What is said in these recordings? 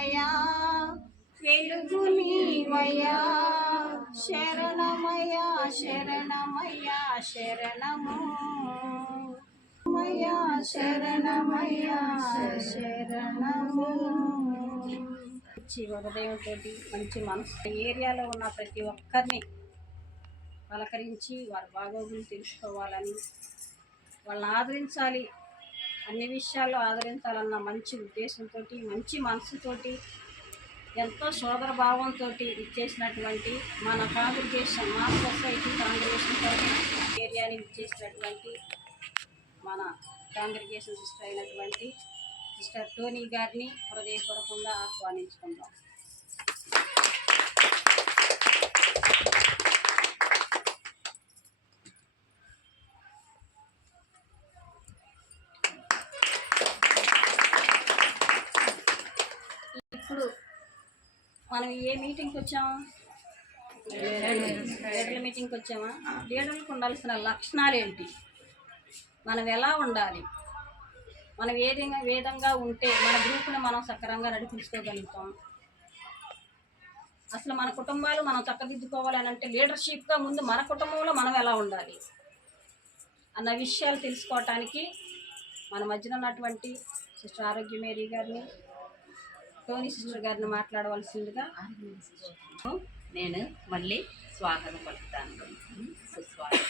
శరణమయ్యా వెలుగు నీవయ్యా శరణమయ్యా శరణమయ్యా శరణము మయ్యా శరణమయ్యా శరణము. మంచి హృదయంతో మంచి మనసు ఏరియాలో ఉన్న ప్రతి ఒక్కరిని పలకరించి వారి బాగోగులు తెలుసుకోవాలని, వాళ్ళని ఆదరించాలి, అన్ని విషయాల్లో ఆదరించాలన్న మంచి ఉద్దేశంతో, మంచి మనసుతోటి, ఎంతో సోదర భావంతో ఇచ్చేసినటువంటి మన కాంగ్రిగేషన్, మా సొసైటీ కాంగ్రిగేషన్ ఏరియాని ఇచ్చేసినటువంటి మన కాంగ్రిగేషన్ సిస్టర్ అయినటువంటి సిస్టర్ టోనీ గారిని హృదయపూర్వకంగా ఆహ్వానించుకుందాం. ఇప్పుడు మనం ఏ మీటింగ్కి వచ్చామా? లీడర్ల మీటింగ్కి వచ్చామా? లీడర్లకు ఉండాల్సిన లక్షణాలు ఏంటి, మనం ఎలా ఉండాలి, మనం ఏ విధంగా ఉంటే మన గ్రూప్ని మనం సక్రమంగా నడిపించుకోగలుగుతాం, అసలు మన కుటుంబాలు మనం చక్కదిద్దుకోవాలి అని అంటే లీడర్షిప్గా ముందు మన కుటుంబంలో మనం ఎలా ఉండాలి అన్న విషయాలు తెలుసుకోవటానికి మన మధ్యన ఉన్నటువంటి సిస్టర్ ఆరోగ్య మేరీ గారిని, టోనీ సిస్టర్ గారిని మాట్లాడవలసిందిగా నేను మళ్ళీ స్వాగతం పలుకుతాను. సుస్వాగతం.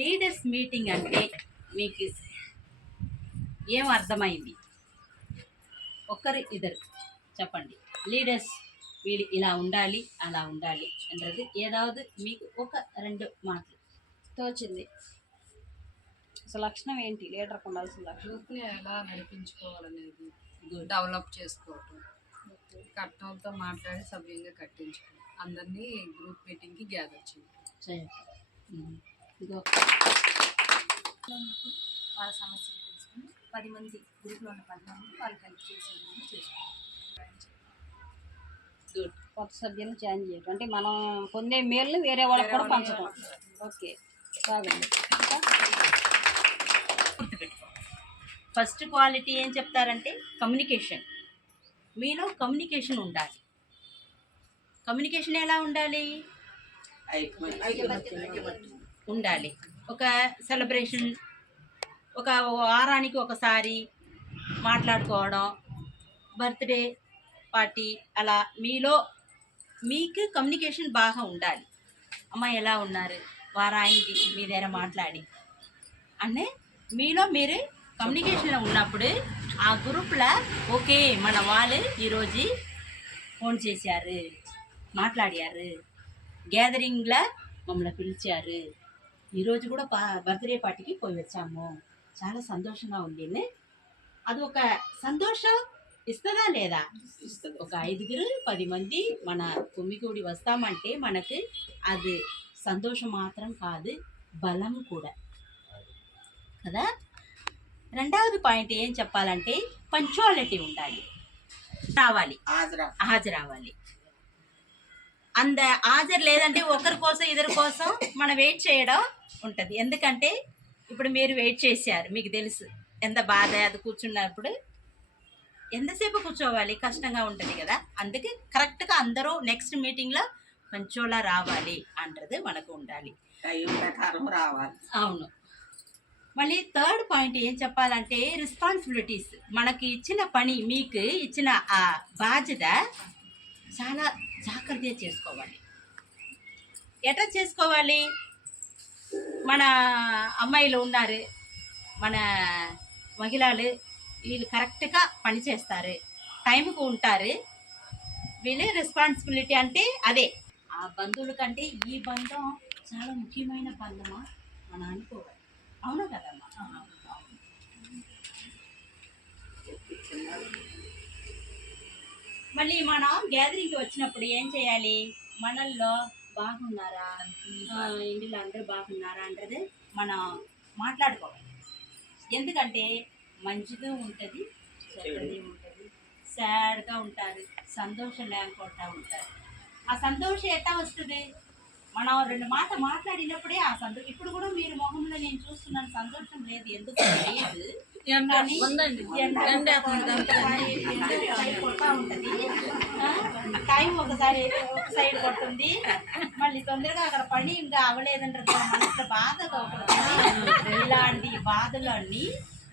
లీడర్స్ మీటింగ్ అంటే మీకు ఏం అర్థమైంది? ఒకరు ఇద్దరు చెప్పండి. లీడర్స్ వీళ్ళు ఇలా ఉండాలి, అలా ఉండాలి అంటది ఏదాவது మీకు ఒక రెండు మాటలు తోచింది. అసలు లక్షణం ఏంటి లీడర్కి ఉండాల్సిన లక్షణం? గ్రూప్ని ఎలా నడిపించుకోవాలనేది, డెవలప్ చేసుకోవటం, కట్నంతో మాట్లాడి సభ్యంగా కట్టించుకోవడం, అందరినీ గ్రూప్ మీటింగ్కి గ్యాదర్ చేయడం, వాళ్ళ సమస్యలు తెలుసుకుని 10 మంది గ్రూప్లో ఉన్న 10 మంది వాళ్ళకి హెల్ప్ చేసేది చేసుకోవాలి. కొత్త సభ్యులు జాయిన్ చేయడం అంటే మనం పొందే మేలు వేరే వాళ్ళకి కూడా పంచడం. ఓకే, బాగుంది. ఫస్ట్ క్వాలిటీ ఏం చెప్తారంటే కమ్యూనికేషన్. మీలో కమ్యూనికేషన్ ఉండాలి. కమ్యూనికేషన్ ఎలా ఉండాలి? ఉండాలి. ఒక సెలబ్రేషన్, ఒక వారానికి ఒకసారి మాట్లాడుకోవడం, బర్త్డే పార్టీ, అలా మీలో మీకు కమ్యూనికేషన్ బాగా ఉండాలి. అమ్మ ఎలా ఉన్నారు, వారానికి మీ దగ్గర మాట్లాడి అంటే మీలో మీరు కమ్యూనికేషన్లో ఉన్నప్పుడు ఆ గ్రూప్లో ఓకే మన వాళ్ళు ఈరోజు ఫోన్ చేశారు, మాట్లాడారు, గ్యాదరింగ్లో మమ్మల్ని పిలిచారు, ఈరోజు కూడా బర్త్డే పార్టీకి పోయి వచ్చాము, చాలా సంతోషంగా ఉంది. అది ఒక సంతోషం ఇస్తుందా లేదా? ఇస్తుంది. ఒక 5-10 మంది మన కొమ్మిగూడి వస్తామంటే మనకు అది సంతోషం మాత్రం కాదు, బలం కూడా కదా. రెండవది పాయింట్ ఏం చెప్పాలంటే పంక్చువాలిటీ ఉండాలి, రావాలి, హాజరవ్వాలి. హాజరు లేదంటే ఒకరి కోసం ఇద్దరి కోసం మనం వెయిట్ చేయడం ఉంటుంది. ఎందుకంటే ఇప్పుడు మీరు వెయిట్ చేశారు, మీకు తెలుసు ఎంత బాధ అది కూర్చున్నప్పుడు ఎంతసేపు కూర్చోవాలి, కష్టంగా ఉంటుంది కదా. అందుకే కరెక్ట్గా అందరూ నెక్స్ట్ మీటింగ్లో పంక్చువల్గా రావాలి అంటది మనకు ఉండాలి, టైం ప్రకారం రావాలి. అవును. మళ్ళీ థర్డ్ పాయింట్ ఏం చెప్పాలంటే రెస్పాన్సిబిలిటీస్. మనకి ఇచ్చిన పని, మీకు ఇచ్చిన ఆ బాధ్యత చాలా జాగ్రత్తగా చేసుకోవాలి. ఎట్లా చేసుకోవాలి? మన అమ్మాయిలు ఉన్నారు, మన మహిళలు, వీళ్ళు కరెక్ట్గా పని చేస్తారు, టైంకు ఉంటారు. వీళ్ళే రెస్పాన్సిబిలిటీ అంటే అదే. ఆ బంధువుల కంటే ఈ బంధం చాలా ముఖ్యమైన బంధమా మనం అనుకోవాలి. అవునా కదమ్మా? మళ్ళీ మనం గ్యాదరింగ్కి వచ్చినప్పుడు ఏం చేయాలి? మనల్లో బాగున్నారా, ఇంటిలో అందరూ బాగున్నారా అంటది మనం మాట్లాడుకోవాలి. ఎందుకంటే మంచిగా ఉంటుంది, చెడ్డది ఉంటుంది, సాడ్గా ఉంటారు, సంతోషం లేకుండా ఉంటారు. ఆ సంతోషం ఎట్లా వస్తుంది? మనం 2 మాట మాట్లాడినప్పుడే ఆ సంతోషం. ఇప్పుడు కూడా మీరు మొహంలో నేను చూస్తున్నాను సంతోషం లేదు, ఎందుకు తెలియదు. కానీ ఎండ ఒకసారి కొడతా ఉంటది, టైం ఒకసారి ఒక సైడ్ కొడుతుంది, మళ్ళీ తొందరగా అక్కడ పని ఇంకా అవ్వలేదంటారు మనసులో బాధ ఉంటుంది. ఇలాంటి బాధలు అన్ని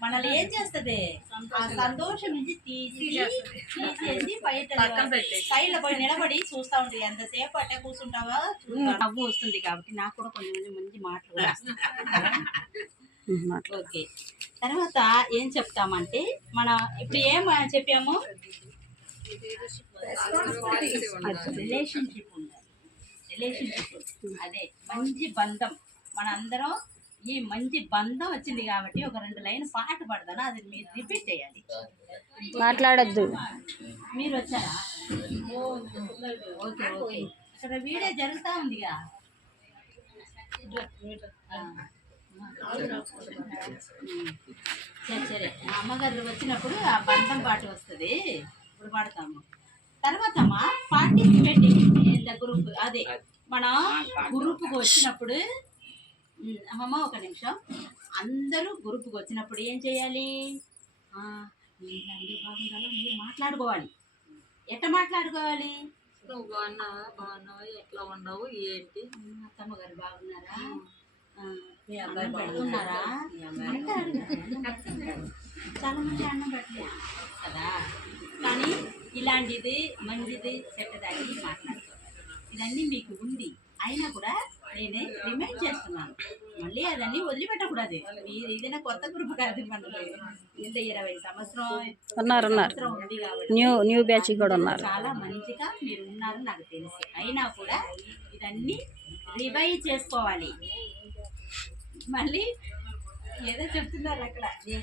మనల్ని ఏం చేస్తుంది, ఆ సంతోషం నుంచి తీసేసి బయట సైడ్లో పోయి నిలబడి చూస్తా ఉంటుంది. ఎంతసేపు అట్టే కూర్చుంటావా నవ్వు వస్తుంది. కాబట్టి నాకు కూడా కొంచెం మంచి మాటలు కూడా వస్తాయి. ఓకే, తర్వాత ఏం చెప్తామంటే మనం ఇప్పుడు ఏం చెప్పాము, రిలేషన్షిప్ ఉండాలి. రిలేషన్షిప్ అదే మంచి బంధం. మనందరం ఈ మంచి బంధం వచ్చింది కాబట్టి ఒక 2 లైన్ పాట పడతాను, అది మీరు రిపీట్ చేయాలి. మాట్లాడద్దు. మీరు వచ్చారా? ఓకే ఓకే, ఇక్కడ వీడియో జరుగుతూ ఉందిగా. సరే సరే, అమ్మగారు వచ్చినప్పుడు ఆ బంధం పాట వస్తుంది, ఇప్పుడు పాడతాము. తర్వాత పార్టిసిపేటింగ్ ఇన్ ద గ్రూప్, అదే మన గ్రూప్కి వచ్చినప్పుడు అమ్మమ్మ ఒక నిమిషం, అందరూ గ్రూప్కి వచ్చినప్పుడు ఏం చేయాలి, మీరందరూ బాగుండాలో మీరు మాట్లాడుకోవాలి. ఎట్లా మాట్లాడుకోవాలి, నువ్వు బాగున్నావా ఎట్లా ఉండవు ఏంటి, అత్తమ్మ గారు బాగున్నారా, మీ అబ్బాయి పెడుతున్నారా అంటారు. చాలా మంది అన్నం పెట్టలేదు కదా, కానీ ఇలాంటిది మంచిది చెడ్డదాన్ని మాట్లాడుకోవాలి. ఇదన్నీ మీకు ఉంది, అయినా కూడా నేనే రిమైండ్ చేస్తున్నాను. మళ్ళీ అదన్నీ వదిలిపెట్టకూడదు. మీరు ఏదైనా కొత్త గ్రూప్ కాదు, మనకి ఇంత 20 సంవత్సరం ఉంది కాబట్టి న్యూ బ్యాచ్ కూడా ఉన్నారు. చాలా మంచిగా మీరు ఉన్నారు నాకు తెలుసు. అయినా కూడా ఇదన్నీ రివైవ్ చేసుకోవాలి. మళ్ళీ ఏదో చెప్తున్నారు అక్కడ, ఏం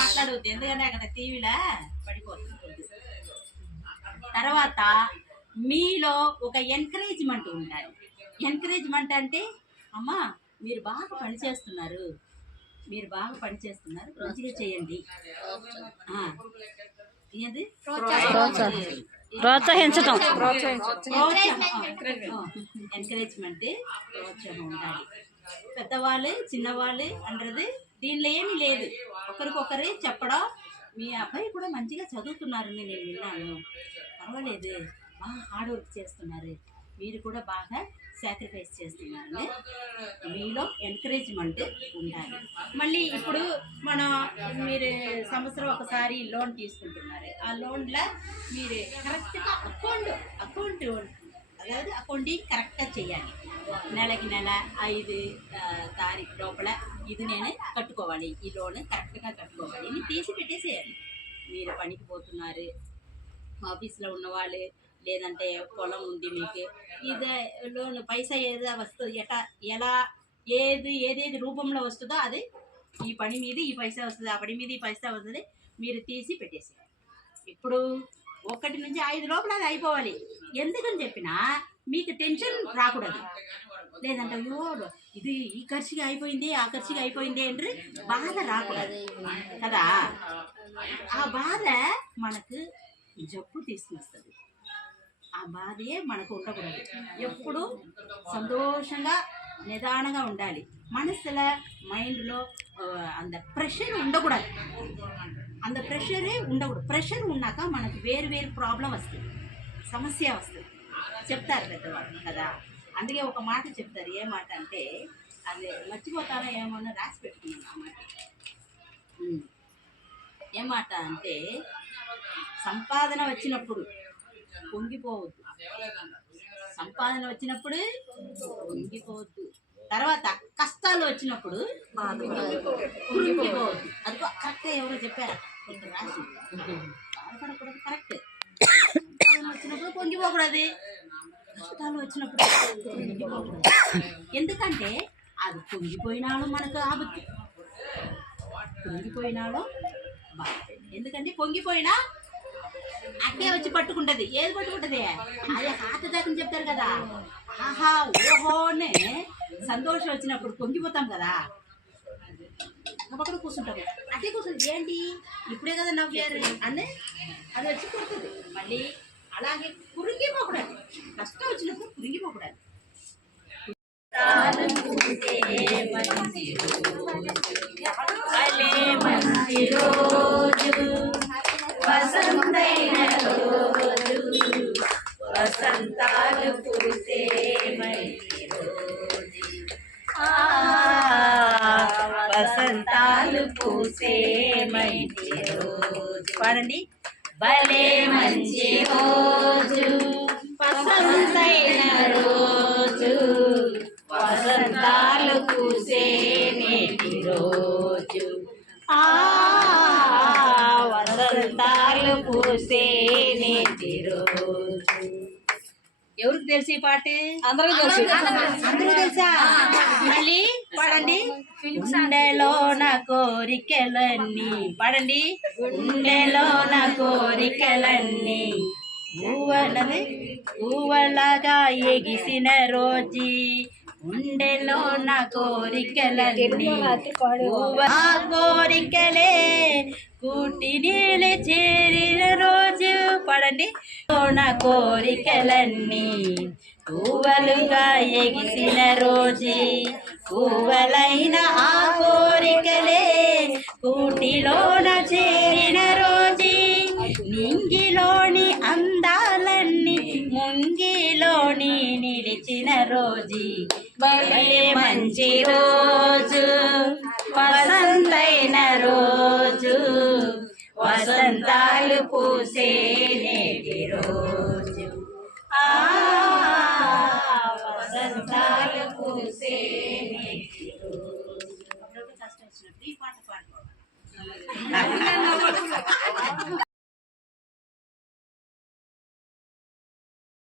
మాట్లాడవద్దు, ఎందుకంటే అక్కడ టీవీలో పడిపోతుంది. తర్వాత మీలో ఒక ఎంకరేజ్మెంట్ ఉండాలి. ఎంకరేజ్మెంట్ అంటే అమ్మా మీరు బాగా పనిచేస్తున్నారు, మంచిగా చేయండి, ఏది ప్రోత్సహించటం, ఎంకరేజ్మెంట్, ప్రోత్సాహం ఉండాలి. పెద్దవాళ్ళు చిన్నవాళ్ళు అన్నది దీనిలో ఏమీ లేదు, ఒకరికొకరే చెప్పడం. మీ అబ్బాయి కూడా మంచిగా చదువుతున్నారని నేను విన్నాను, పర్వాలేదు, బాగా హార్డ్ వర్క్ చేస్తున్నారు, మీరు కూడా బాగా సాక్రిఫైస్ చేస్తున్నారు, మీలో ఎంకరేజ్మెంట్ ఉండాలి. మళ్ళీ ఇప్పుడు మీరు సంవత్సరం ఒకసారి లోన్ తీసుకుంటున్నారు, ఆ లోన్లో మీరు కరెక్ట్గా అకౌంట్ అதாவது అకౌంటింగ్ కరెక్ట్గా చేయాలి. నెలకి నెల 5 తారీఖు లోపల ఇది నేను కట్టుకోవాలి, ఈ లోన్ కరెక్ట్గా కట్టుకోవాలి, ఇది తీసి పెట్టేసేయాలి. మీరు పనికి పోతున్నారు, ఆఫీస్లో ఉన్నవాళ్ళు, లేదంటే పొలం ఉంది మీకు, ఇది లోన్ పైసా ఏదో వస్తుంది, ఎలా ఏదేది రూపంలో వస్తుందో అది ఈ పని మీద ఈ పైసా వస్తుంది, ఆ పని మీద ఈ పైసా వస్తుంది, మీరు తీసి పెట్టేసేయాలి. ఇప్పుడు 1 నుంచి 5 లోపల అది అయిపోవాలి. ఎందుకని చెప్పినా మీకు టెన్షన్ రాకూడదు. లేదంటే అయ్యో ఇది ఈ ఖర్చుగా అయిపోయింది, ఆ ఖర్చుగా అయిపోయింది అంటే బాధ రాకూడదు కదా. ఆ బాధ మనకు జబ్బు తీసుకొస్తుంది, ఆ బాధే మనకు ఉండకూడదు. ఎప్పుడు సంతోషంగా నిదానంగా ఉండాలి. మనసులో మైండ్లో అంత ప్రెషర్ ఉండకూడదు, అంత ప్రెషరే ఉండకూడదు. ప్రెషర్ ఉన్నాక మనకు వేరు ప్రాబ్లం వస్తుంది, సమస్య వస్తుంది, చెప్తారు పెద్దవాళ్ళు కదా. అందుకే ఒక మాట చెప్తారు, ఏ మాట అంటే అది మర్చిపోతానో ఏమన్నా రాసి పెట్టుకున్నాను ఆ మాట. ఏ మాట అంటే సంపాదన వచ్చినప్పుడు పొంగిపోవద్దు, సంపాదన వచ్చినప్పుడు పొంగిపోవద్దు. తర్వాత కష్టాలు వచ్చినప్పుడు పొంగిపోవద్దు. అది కరెక్ట్గా ఎవరో చెప్పారు ఇక్కడ రాసి, బాధపడకూడదు, కరెక్ట్. సంపాదన వచ్చినప్పుడు పొంగిపోకూడదు, కష్టాలు వచ్చినప్పుడు పొంగిపోకూడదు. ఎందుకంటే అది పొంగిపోయినాడు మనకు ఆపత్తి, పొంగిపోయినాడు బాధ. ఎందుకంటే పొంగిపోయినా అట్టే వచ్చి పట్టుకుంటది. ఏది పట్టుకుంటది? అదే హార్ట్ అటాక్ అని చెప్తారు కదా, ఆహా ఓహోనే సంతోషం వచ్చినప్పుడు పొంగిపోతాం కదా, అక్కడ కూర్చుంటాము, అట్టే కూర్చుంది. ఏంటి ఇప్పుడే కదా నవ్వారు అని అది వచ్చి కొడుతుంది. మళ్ళీ అలాగే కురింగిపోకూడదు. కష్టం వచ్చినప్పుడు కురింగిపోకూడదు. భలే మంచి రోజు వసంతైన రోజు వసంతాలు పూసే మంచి రోజు వసంతాలు పూసే మంచి రోజు. పాడండి. భలే మంచి రోజు వసంతైన రోజు వసంతాలు పూసే నేటి రోజు వసంతాలు పూసే నేటి రోజు. ఎవరికి తెలిసి ఈ పాట? అందరికీ తెలుసు. అందరూ తెలుసా? మళ్ళీ పాడండి. గుండెలోన కోరికలన్నీ పాడండి. గుండెలోన కోరికలన్నీ ఊవలాగా ఎగిసిన రోజీ గుండెలోన కోరికలన్నీ ఆ కోరికలే కూటి నీళ్ళు చేరిన రోజు. పాడండి. నా కోరికలన్నీ పువ్వులుగా ఎగిసిన రోజు పువ్వులైన ఆ కోరికలే కూటిలోన చేరిన రోజు నింగిలోని అందాలన్నీ ముంగిలోని నిలిచిన రోజు భలే మంచి రోజు వసంతైన రోజు వసంతాలు పూసే నేటి రోజు